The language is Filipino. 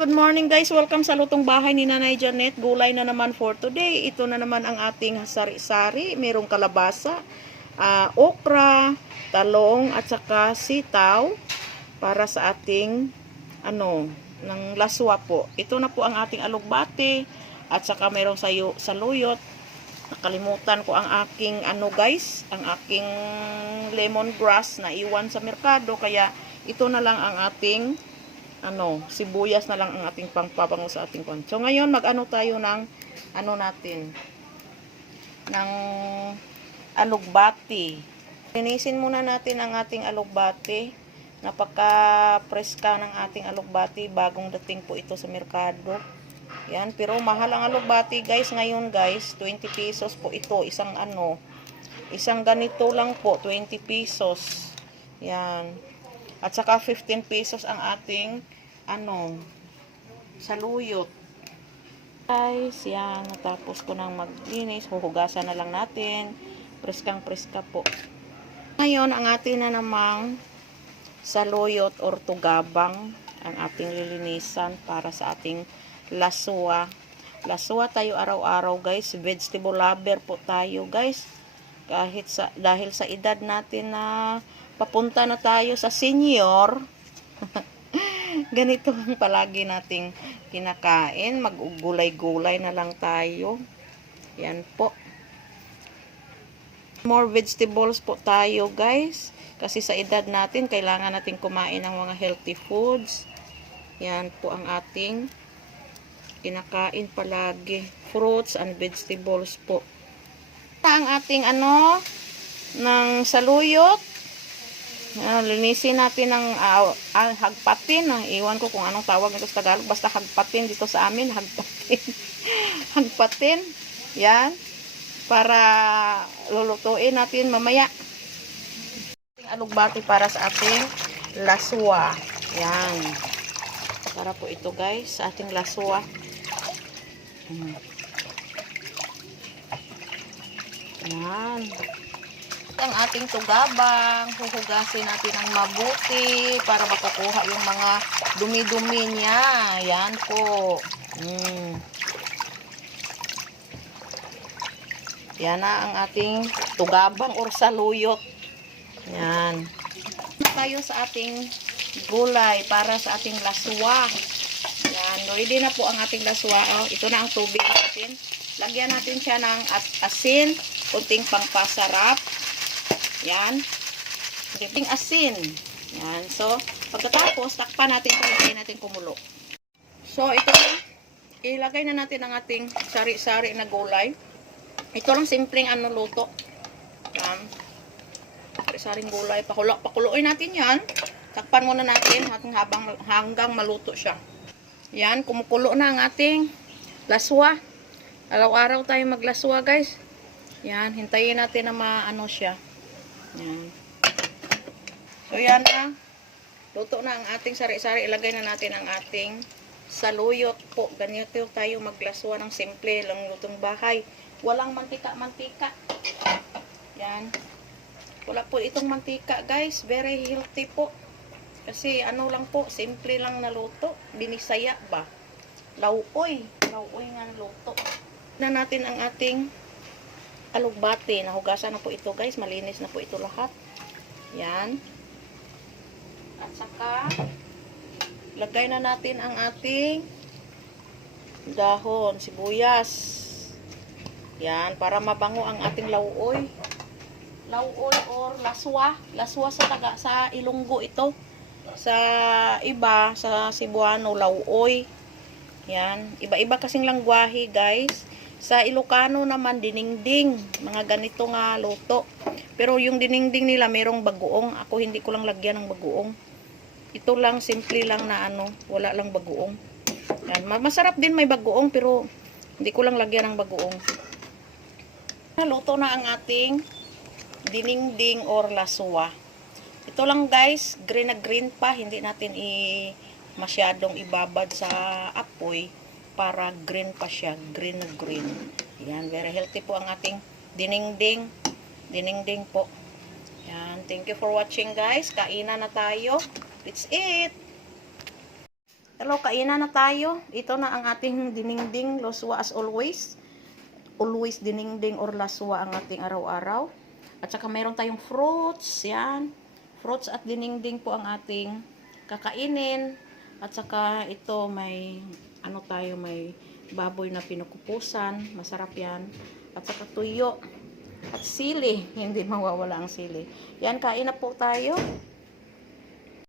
Good morning guys. Welcome sa Lutong Bahay ni Nanay Janet. Gulay na naman for today. Ito na naman ang ating sari-sari. Merong kalabasa, okra, talong at saka sitaw para sa ating ng laswa po. Ito na po ang ating alugbate at saka merong saluyot. Nakalimutan ko ang aking guys, ang aking lemongrass na iwan sa merkado, kaya ito na lang ang ating sibuyas na lang ang ating pangpabango sa ating kon. So ngayon mag-ano tayo ng natin ng alugbati. Linisin muna natin ang ating alugbati. Napaka-preska ng ating alugbati, bagong dating po ito sa merkado. Yan, pero mahal ang alugbati guys ngayon guys, 20 pesos po ito, isang ganito lang po, 20 pesos. Yan. At saka 15 pesos ang ating saluyot. Guys, yan, natapos ko nang maglinis, huhugasan na lang natin. Preskang preska po. Ngayon, ang ating na namang saluyot or tugabang ang ating lilinisan para sa ating laswa. Laswa tayo araw-araw guys, vegetable lover po tayo guys. Dahil sa edad natin na papunta na tayo sa senior, ganito ang palagi nating kinakain. Mag-gulay-gulay na lang tayo. Yan po. More vegetables po tayo guys. Kasi sa edad natin, kailangan natin kumain ng mga healthy foods. Yan po ang ating kinakain palagi. Fruits and vegetables po. Ang ating ng saluyot. Linisin natin ng hagpatin. Iwan ko kung anong tawag nito sa Tagalog. Basta hagpatin dito sa amin. Hagpatin. Hagpatin. Yan. Para lulutuin natin mamaya. Alugbati para sa ating laswa. Yan. Para po ito guys sa ating laswa. Yan. Ang ating tugabang, huhugasin natin ng mabuti para makakuha yung mga dumi-dumi niya. Yan po. Yan na ang ating tugabang or saluyot. Yan. Tayo sa ating gulay para sa ating laswa. Yan. Ready na po ang ating laswa. Ito na ang tubig natin. Lagyan natin siya ng asin, kunting pangpasarap. Yan. Kunting asin. Yan. So, pagkatapos, takpan natin kung hindi natin kumulo. So, ito na. Ilagay na natin ang ating sari-sari na gulay. Ito lang simpleng luto. Yan. Sari-saring gulay. Pakuluin natin yan. Takpan muna natin hanggang maluto siya. Yan. Kumukulo na ang ating laswa. Araw-araw tayo maglaswa guys. Yan. Hintayin natin na siya. Yan. So yan na. Luto na ang ating sari-sari. Ilagay na natin ang ating saluyot po. Ganito tayo maglaswa ng simple lang lutong bahay. Walang mantika-mantika. Yan. Wala po itong mantika guys. Very healthy po. Kasi lang po. Simple lang na luto. Binisaya ba? Lauoy. Lauoy nga luto. Na natin ang ating alugbati. Nahugasan na po ito guys. Malinis na po ito lahat. Yan. At saka lagay na natin ang ating dahon, sibuyas. Yan. Para mabango ang ating lauoy. Lauoy or laswa. Laswa sa Ilonggo ito. Sa iba, sa Cebuano, lauoy. Yan. Iba-iba kasing langwahe guys. Sa Ilocano naman, diningding. Mga ganito nga luto. Pero yung diningding nila, merong bagoong. Ako hindi ko lang lagyan ng bagoong. Ito lang, simple lang na wala lang bagoong. Yan. Masarap din may bagoong, pero hindi ko lang lagyan ng bagoong. Luto na ang ating diningding or laswa. Ito lang guys, green na green pa. Hindi natin masyadong ibabad sa apoy. Para green pa siya, green na green. Yan, very healthy po ang ating diningding. Diningding po. Yan, thank you for watching guys. Kainan na tayo. Let's eat! Hello, kainan na tayo. Ito na ang ating dinengdeng laswa as always. Always dinengdeng or laswa ang ating araw-araw. At saka mayroon tayong fruits. Yan. Fruits at dinengdeng po ang ating kakainin. At saka ito may may baboy na pinukupusan. Masarap yan. At saka tuyo. At sili. Hindi mawawala ang sili. Yan, kain na po tayo.